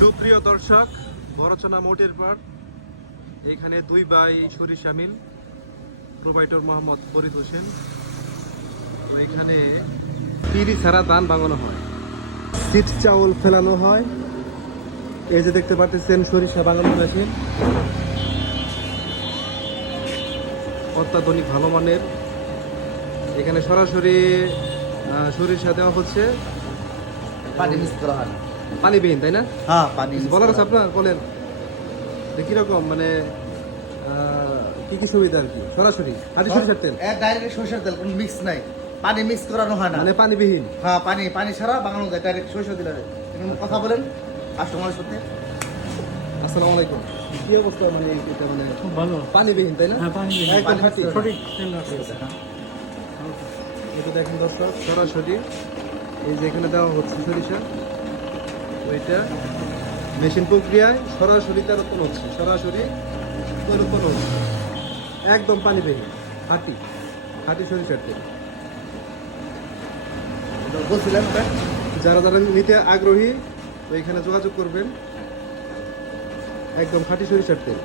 সুপ্রিয় দর্শক, বড়চনা মোটের পাড় এখানে দুই ভাই সরিষা মিল, প্রোভাইডর মোহাম্মদ ফরিদ হোসেন। তো এখানে পিড়ি ছাড়া ধান ভাঙানো হয়, সিট চাউল ফেলানো হয়। এই যে দেখতে পাচ্ছেন সরিষা ভাঙানো মেশিন, অত্যাধুনিক ভালো মানের। এখানে সরাসরি সরিষা দেওয়া হচ্ছে, পানি মিক্স করা হয়। পানিবিহীন, তাই না? হ্যাঁ, পানি বলার আছে আপনার, বলেন কিরকম, মানে কি কি সুবিধা আর কি? সরাসরি হাতি সরিষার তেল, ডাইরেক্ট সরিষার তেল, কোনো মিক্স নাই, পানি মিক্স করানো হয় না, মানে পানিবিহীন। হ্যাঁ, পানি ছাড়া বানানো যায়, ডাইরেক্ট সরিষা দিলে। কথা বলেন কাস্টমারের সাথে। আসসালামু আলাইকুম। কি অবস্থা, মানে এটা মানে খুব ভালো। পানিবিহীন, তাই না? হ্যাঁ, পানিবিহীন। একদম খাঁটি। সঠিক তেল আছে। এটা দেখেন দর্শক, সরাসরি এই যে এখানে দেওয়া হচ্ছে সরিষা, ওইটা মেশিন প্রক্রিয়ায় সরাসরি তেল উৎপন্ন হচ্ছে, সরাসরি তেল উৎপন্ন হচ্ছে, একদম পানিবিহীন, খাঁটি সরিষার তেল। বলছিলেন ওটা? যারা যারা নিতে আগ্রহী তো এখানে যোগাযোগ করবেন, একদম খাঁটি সরিষার তেল।